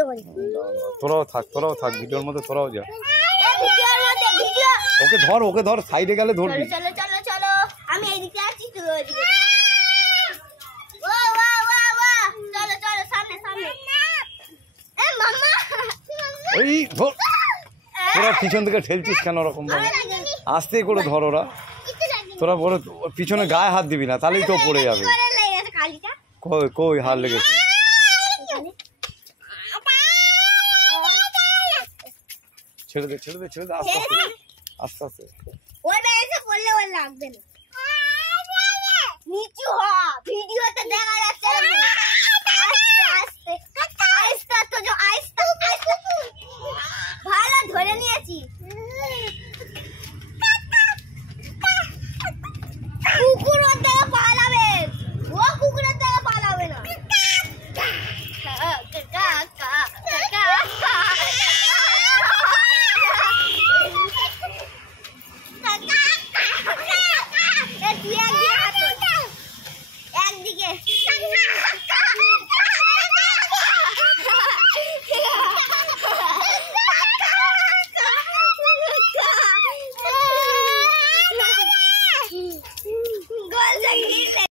Video করি। তোরাও থাক ভিডিওর মধ্যে, তোরাও যা। ওকে ধর সাইডে গেলে ধরবি। চলো চলো চলো, আমি এইদিকে আছি, তুই ওইদিকে। চলো চলো সামনে সামনে। মাম্মা এই ধর, তোরা পিছন থেকে ঠেলছিস কেন ওরকম ভাবে? আস্তে করে ধর, ওরা তোরা বড় পিছনে গায়ে হাত দিবি না, তাহলেই তো পড়ে যাবে। কই হাত লেগেছে? ছেড়ে দে আস্তে আস্তে। ওই বেশি পড়লে ওর লাগবে না। নিচু হ, ভিডিওতে দেখা যাচ্ছে না। আস্তে তো যে আস্তে ভালো ধরে নিয়েছি। কুকুর ওর থেকে পালাবে, ও কুকুরের থেকে পালাবে না। একদিকে